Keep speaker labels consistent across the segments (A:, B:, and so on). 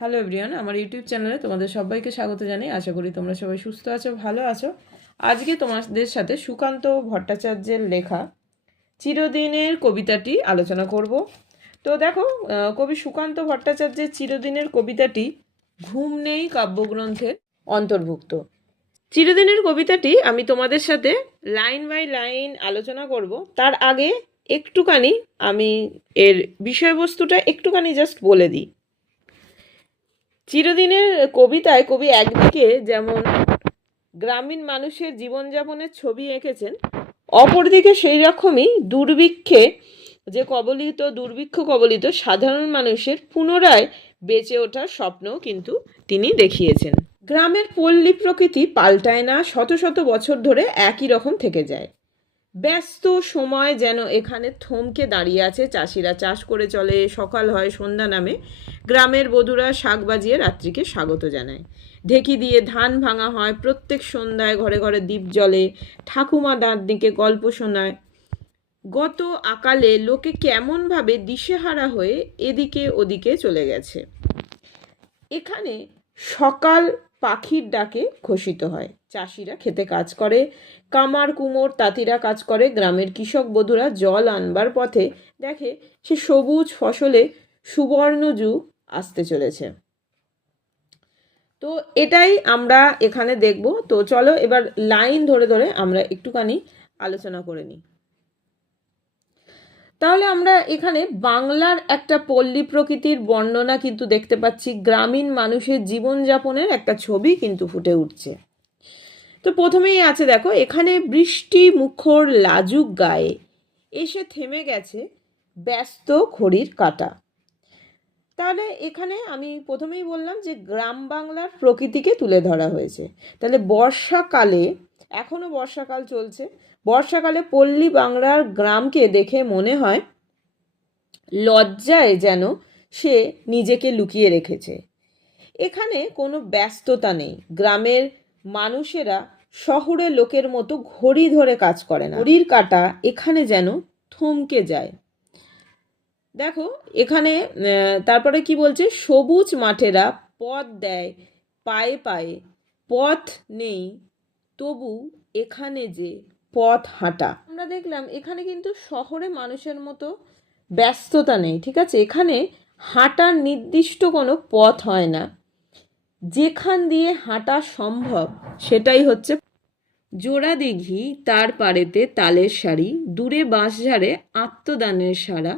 A: Hello everyone আমার YouTube চ্যানেলে তোমাদের সবাইকে স্বাগত জানাই। আশা করি তোমরা সবাই সুস্থ আছো, ভালো আছো। আজকে তোমাদের সাথে সুকান্ত ভট্টাচার্যের লেখা চিরদিনের কবিতাটি আলোচনা করব। তো দেখো কবি সুকান্ত ভট্টাচার্যের চিরদিনের কবিতাটি ঘুম নেই কাব্যগ্রন্থের অন্তর্ভুক্ত। চিরদিনের কবিতাটি আমি তোমাদের সাথে লাইন বাই লাইন আলোচনা করব। তার আগে একটুখানি আমি এর বিষয়বস্তুটা একটুখানি জাস্ট বলে দিই। চিরদিনের কবিতায় কবি একদিকে যেমন গ্রামীণ মানুষের জীবনযাপনের ছবি এঁকেছেন, অপরদিকে সেই রকমই দুর্ভিক্ষে যে কবলিত, দুর্ভিক্ষ কবলিত সাধারণ মানুষের পুনরায় বেঁচে ওঠার স্বপ্নও কিন্তু তিনি দেখিয়েছেন। গ্রামের পল্লী প্রকৃতি পাল্টায় না, শত শত বছর ধরে একই রকম থেকে যায়। ব্যস্ত সময় যেন এখানে থমকে দাঁড়িয়ে আছে চাষিরা। চাষ করে চলে, সকাল হয় সন্ধ্যা নামে। গ্রামের বধুরা শাক বাজিয়ে রাত্রিকে স্বাগত জানায়। ঢেকি দিয়ে ধান ভাঙা হয়, প্রত্যেক সন্ধ্যায় ঘরে ঘরে দ্বীপ জ্বলে, ঠাকুমা দাঁতনিকে গল্প শোনায়। গত আকালে লোকে কেমনভাবে দিশেহারা হয়ে এদিকে ওদিকে চলে গেছে। এখানে সকাল পাখির ডাকে ঘোষিত হয়। চাষিরা খেতে কাজ করে কামার কুমোর তাঁতিরা কাজ করে, গ্রামের কৃষক বধূরা জল আনবার পথে দেখে সে সবুজ ফসলে সুবর্ণ যুগ আসতে চলেছে। তো এটাই আমরা এখানে দেখব। তো চলো এবার লাইন ধরে ধরে আমরা একটুখানি আলোচনা করে নিই। তাহলে আমরা এখানে বাংলার একটা পল্লী প্রকৃতির বর্ণনা কিন্তু দেখতে পাচ্ছি। গ্রামীণ মানুষের জীবনযাপনের একটা ছবি কিন্তু ফুটে উঠছে। তো প্রথমেই আছে, দেখো, এখানে বৃষ্টি মুখর লাজুক গায়ে এসে থেমে গেছে ব্যস্ত ঘড়ির কাটা। তাহলে এখানে আমি প্রথমেই বললাম যে গ্রাম বাংলার প্রকৃতিকে তুলে ধরা হয়েছে। তাহলে বর্ষাকালে এখনও বর্ষাকাল চলছে, বর্ষাকালে পল্লী বাংলার গ্রামকে দেখে মনে হয় লজ্জায় যেন সে নিজেকে লুকিয়ে রেখেছে। এখানে কোনো ব্যস্ততা নেই, গ্রামের মানুষেরা শহরে লোকের মতো ঘড়ি ধরে কাজ করে না। ঘড়ির কাটা এখানে যেন থমকে যায়। দেখো, এখানে তারপরে কি বলছে? সবুজ মাঠেরা পথ দেয়, পায়ে পায়ে। পথ নেই, তবু এখানে যে পথ হাঁটা। আমরা দেখলাম, এখানে কিন্তু শহরে মানুষের মতো ব্যস্ততা নেই, ঠিক আছে? এখানে হাঁটার নির্দিষ্ট কোনো পথ হয় না। যেখান দিয়ে হাঁটা সম্ভব, সেটাই হচ্ছে জোড়া দিঘি, তার পারেতে তালের শাড়ি, দূরে বাঁশঝাড়ে আত্মদানের সারা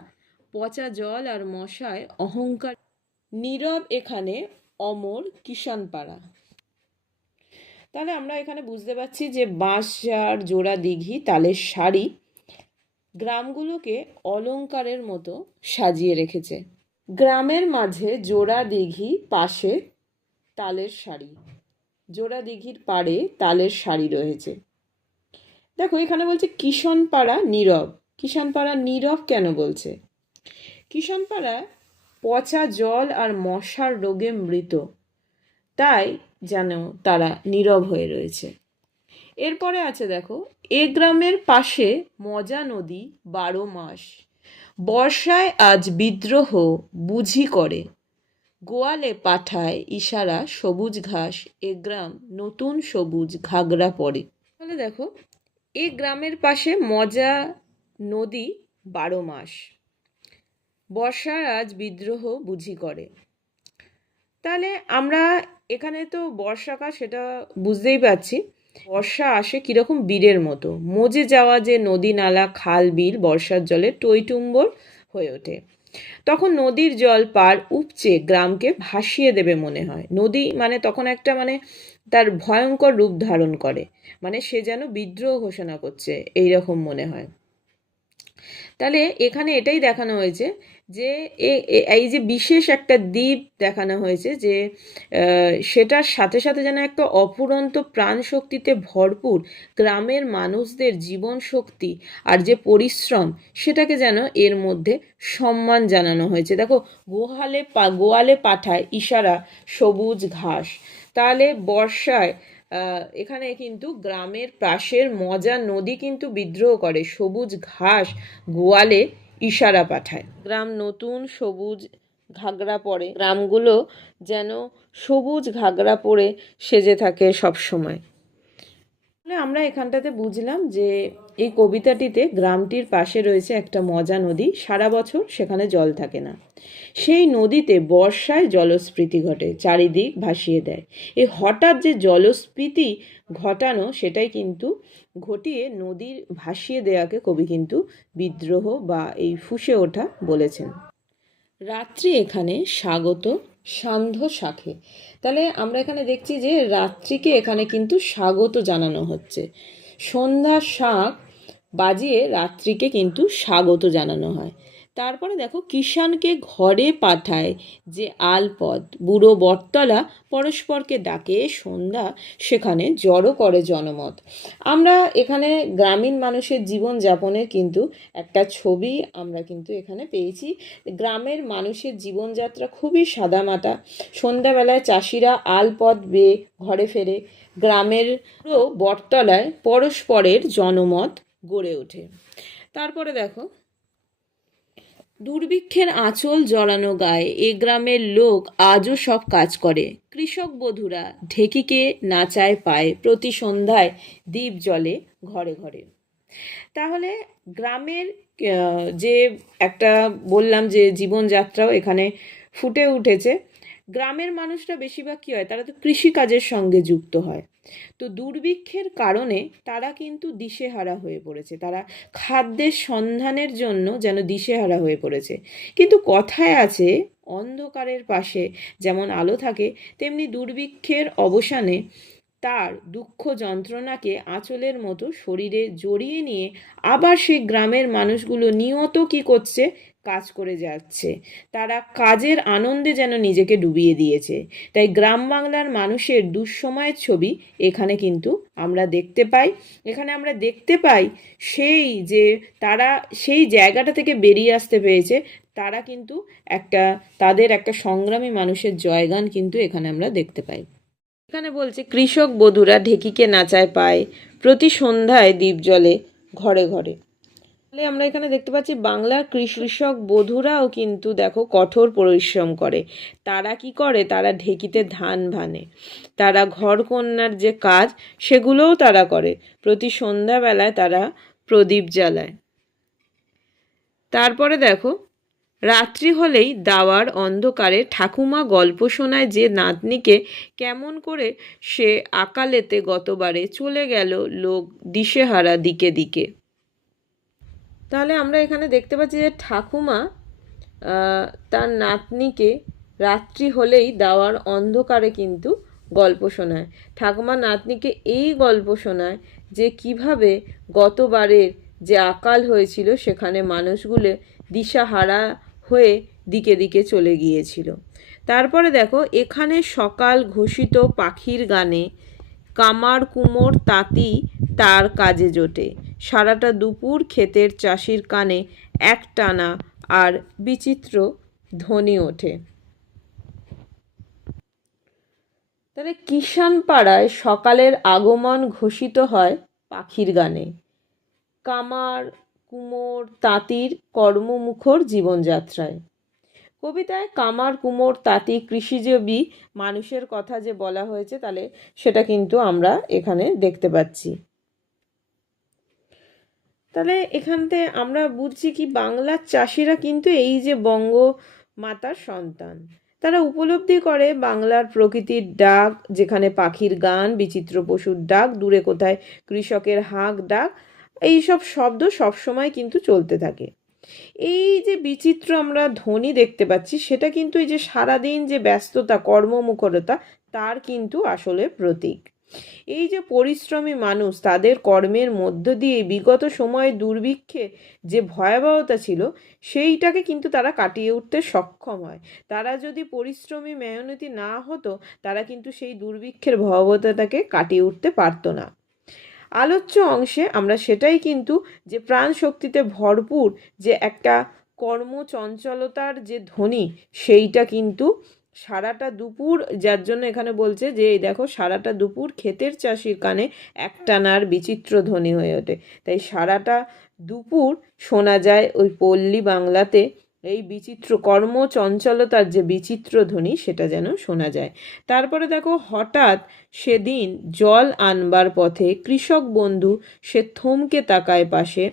A: পচা জল আর মশায় অহংকার, নীরব এখানে অমর কিষানপাড়া। তাহলে আমরা এখানে বুঝতে পারছি যে বাঁশঝাড়, জোড়া দিঘি, তালের শাড়ি গ্রামগুলোকে অলংকারের মতো সাজিয়ে রেখেছে। গ্রামের মাঝে জোড়া দিঘি পাশে তালের শাড়ি। জোড়া দিঘির পাড়ে তালের শাড়ি রয়েছে। দেখো, এখানে বলছে কিষণপাড়া নীরব। কিষানপাড়া নীরব কেন বলছে? কিষানপাড়া পচা জল আর মশার রোগে মৃত। তাই যেন তারা নীরব হয়ে রয়েছে। এরপরে আছে দেখো, এ গ্রামের পাশে মজা নদী বারো মাস। বর্ষায় আজ বিদ্রোহ বুঝি করে। গোয়ালে পাঠায় ইশারা সবুজ ঘাস, এ গ্রাম নতুন সবুজ ঘাগরা পড়ে। তাহলে দেখো, এ গ্রামের পাশে মজা নদী বারো মাস। বর্ষার আজ বিদ্রোহ বুঝি করে। তাহলে আমরা এখানে তো বর্ষাকাল, সেটা বুঝতেই পারছি। বর্ষা আসে কীরকম বীরের মতো। মজে যাওয়া যে নদী নালা, খাল, বিল, বর্ষার জলে টইটুম্বর হয়ে ওঠে। তখন নদীর জল পার উপচে গ্রামকে ভাসিয়ে দেবে মনে হয়। নদী মানে তখন একটা মানে তার ভয়ঙ্কর রূপ ধারণ করে। মানে সে যেন বিদ্রোহ ঘোষণা করছে এই রকম মনে হয়। তাহলে এখানে এটাই দেখানো হয়েছে যে এই যে বিশেষ একটা দ্বীপ দেখানো হয়েছে যে সেটার সাথে সাথে যেন একটা অফুরন্ত প্রাণ শক্তিতে ভরপুর গ্রামের মানুষদের জীবন শক্তি আর যে পরিশ্রম, সেটাকে যেন এর মধ্যে সম্মান জানানো হয়েছে। দেখো, গোহালে পা, গোয়ালে পাঠায় ইশারা, সবুজ ঘাস। তাহলে বর্ষায় এখানে কিন্তু গ্রামের পাশের মজা নদী কিন্তু বিদ্রোহ করে। সবুজ ঘাস গোয়ালে ইশারা পাঠায়। গ্রাম নতুন সবুজ ঘাগরা পরে গ্রামগুলো যেন সবুজ ঘাগরা পরে সেজে থাকে সব সময় আমরা এখানটাতে বুঝলাম যে এই কবিতাটিতে গ্রামটির পাশে রয়েছে একটা মজা নদী, সারা বছর সেখানে জল থাকে না। সেই নদীতে বর্ষায় জলস্ফীতি ঘটে, চারিদিক ভাসিয়ে দেয়। এই হঠাৎ যে জলস্ফীতি ঘটানো, সেটাই কিন্তু ঘটিয়ে নদীর ভাসিয়ে দেওয়াকে কবি কিন্তু বিদ্রোহ বা এই ফুসে ওঠা বলেছেন। রাত্রি এখানে স্বাগত। সান্ধ্য শাখে। তাহলে আমরা এখানে দেখছি যে রাত্রিকে এখানে কিন্তু স্বাগত জানানো হচ্ছে। সন্ধ্যা শাক বাজিয়ে রাত্রিকে কিন্তু স্বাগত জানানো হয়। তারপরে দেখো কিষানকে ঘরে পাঠায় যে আলপদ, বুড়ো বটতলা পরস্পরকে ডাকে, সন্ধ্যা সেখানে জড়ো করে জনমত। আমরা এখানে গ্রামীণ মানুষের জীবন যাপনের কিন্তু একটা ছবি আমরা কিন্তু এখানে পেয়েছি। গ্রামের মানুষের জীবনযাত্রা খুবই সাদামাটা। সন্ধ্যাবেলায় চাষিরা আলপথ বেয়ে ঘরে ফেরে গ্রামের বটতলায় পরস্পরের জনমত গড়ে ওঠে। তারপরে দেখো দুর্ভিক্ষের আঁচল জড়ানো গায়ে এ গ্রামের লোক আজও সব কাজ করে। কৃষক বধূরা ঢেকিকে নাচায় পায় প্রতি সন্ধ্যায় দ্বীপ জলে ঘরে ঘরে। তাহলে গ্রামের যে একটা বললাম যে জীবনযাত্রাও এখানে ফুটে উঠেছে, গ্রামের মানুষরা বেশিরভাগ কী হয়? তারা তো কৃষিকাজের সঙ্গে যুক্ত হয়। তো দুর্ভিক্ষের কারণে তারা কিন্তু দিশেহারা হয়ে পড়েছে। তারা খাদ্যের সন্ধানের জন্য যেন দিশেহারা হয়ে পড়েছে। কিন্তু কথায় আছে, অন্ধকারের পাশে যেমন আলো থাকে, তেমনি দুর্ভিক্ষের অবসানে তার দুঃখ যন্ত্রণাকে আঁচলের মতো শরীরে জড়িয়ে নিয়ে আবার সেই গ্রামের মানুষগুলো নিয়ত কি করছে কাজ করে যাচ্ছে। তারা কাজের আনন্দে যেন নিজেকে ডুবিয়ে দিয়েছে। তাই গ্রাম বাংলার মানুষের দুঃসময়ের ছবি এখানে কিন্তু আমরা দেখতে পাই। এখানে আমরা দেখতে পাই সেই যে তারা সেই জায়গাটা থেকে বেরিয়ে আসতে পেরেছে, তারা কিন্তু একটা, তাদের একটা সংগ্রামী মানুষের জয়গান কিন্তু এখানে আমরা দেখতে পাই। এখানে বলছে, কৃষক বধূরা ঢেকিকে নাচায় পায়, প্রতি সন্ধ্যায় দ্বীপ জলে ঘরে ঘরে। তাহলে আমরা এখানে দেখতে পাচ্ছি বাংলার কৃষক বধূরাও কিন্তু দেখো কঠোর পরিশ্রম করে। তারা কি করে? তারা ঢেকিতে ধান ভানে। তারা ঘর কন্যার যে কাজ, সেগুলোও তারা করে। প্রতি সন্ধ্যাবেলায় তারা প্রদীপ জ্বালায়। তারপরে দেখো, রাত্রি হলেই দাওয়ার অন্ধকারে ঠাকুমা গল্প শোনায় যে নাতনিকে কেমন করে সে আকালেতে গতবারে চলে গেল লোক দিশেহারা দিকে দিকে। তাহলে আমরা এখানে দেখতে পাচ্ছি যে ঠাকুমা তার নাতনিকে রাত্রি হলেই দাওয়ার অন্ধকারে কিন্তু গল্প শোনায়। ঠাকুমা নাতনিকে এই গল্প শোনায় যে কীভাবে গতবারের যে আকাল হয়েছিল, সেখানে মানুষগুলো দিশাহারা হয়ে দিকে দিকে চলে গিয়েছিল। তারপরে দেখো, এখানে সকাল ঘোষিত পাখির গানে কামার কুমোর তাঁতি তার কাজে জোটে। সারাটা দুপুর ক্ষেতের চাষির কানে একটানা আর বিচিত্র ধ্বনি ওঠে। তাহলে কিষান পাড়ায় সকালের আগমন ঘোষিত হয় পাখির গানে। কামার, কুমোর, তাঁতির কর্মমুখর জীবনযাত্রায়। কবিতায় কামার, কুমোর, তাঁতি, কৃষিজীবী মানুষের কথা যে বলা হয়েছে, তাহলে সেটা কিন্তু আমরা এখানে দেখতে পাচ্ছি। তাহলে এখানতে আমরা বুঝছি কি বাংলার চাষিরা কিন্তু এই যে বঙ্গ মাতার সন্তান। তারা উপলব্ধি করে বাংলার প্রকৃতির ডাক, যেখানে পাখির গান, বিচিত্র পশুর ডাক, দূরে কোথায় কৃষকের হাঁক ডাক এই সব শব্দ সবসময় কিন্তু চলতে থাকে। এই যে বিচিত্র আমরা ধ্বনি দেখতে পাচ্ছি, সেটা কিন্তু এই যে সারাদিন যে ব্যস্ততা, কর্মমুখরতা, তার কিন্তু আসলে প্রতীক। এই যে পরিশ্রমী মানুষ, তাদের কর্মের মধ্য দিয়ে বিগত সময়ে দুর্ভিক্ষে যে ভয়াবহতা ছিল, সেইটাকে কিন্তু তারা কাটিয়ে উঠতে সক্ষম হয়। তারা যদি পরিশ্রমী মেহনতি না হতো, তারা কিন্তু সেই দুর্ভিক্ষের ভয়াবহতাটাকে কাটিয়ে উঠতে পারতো না। আলোচ্য অংশে আমরা সেটাই কিন্তু যে প্রাণ শক্তিতে ভরপুর যে একটা কর্মচঞ্চলতার যে ধ্বনি, সেইটা কিন্তু সারাটা দুপুর, যার জন্য এখানে বলছে যে, এই দেখো, সারাটা দুপুর ক্ষেতের চাষির কানে একটানার বিচিত্র ধ্বনি হয়ে ওঠে। তাই সারাটা দুপুর শোনা যায় ওই পল্লী বাংলাতে এই বিচিত্র কর্ম চঞ্চলতার যে বিচিত্র ধ্বনি, সেটা যেন শোনা যায়। তারপরে দেখো, হঠাৎ সেদিন জল আনবার পথে কৃষক বন্ধু সে থমকে তাকায় পাশে।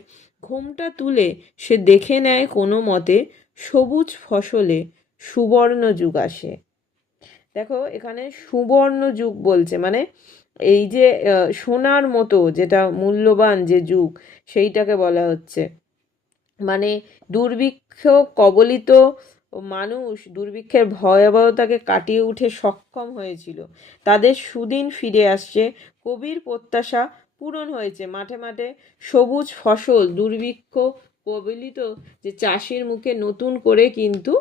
A: ঘোমটা তুলে সে দেখে নেয় কোনো মতে সবুজ ফসলে সুবর্ণ যুগ আসে। দেখো, এখানে সুবর্ণ যুগ বলছে মানে এই যে সোনার মতো যেটা মূল্যবান যে যুগ, সেইটাকে বলা হচ্ছে। মানে দুর্ভিক্ষ কবলিত মানুষ দুর্ভিক্ষের ভয়াবহতাকে কাটিয়ে উঠে সক্ষম হয়েছিল। তাদের সুদিন ফিরে আসছে, কবির প্রত্যাশা পূরণ হয়েছে। মাঠে মাঠে সবুজ ফসল দুর্ভিক্ষ কবলিত যে চাষির মুখে নতুন করে কিন্তু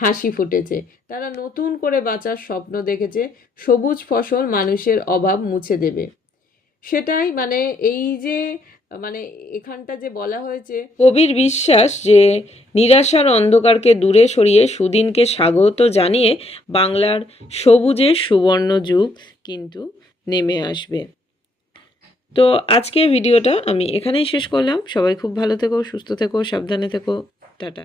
A: হাসি ফুটেছে। তারা নতুন করে বাঁচার স্বপ্ন দেখেছে, সবুজ ফসল মানুষের অভাব মুছে দেবে। সেটাই মানে এই যে মানে এখানটা যে বলা হয়েছে, কবির বিশ্বাস যে নিরাশার অন্ধকারকে দূরে সরিয়ে সুদিনকে স্বাগত জানিয়ে বাংলার সবুজের সুবর্ণ যুগ কিন্তু নেমে আসবে। তো আজকে ভিডিওটা আমি এখানেই শেষ করলাম। সবাই খুব ভালো থেকো, সুস্থ থেকো, সাবধানে থেকো। টাটা।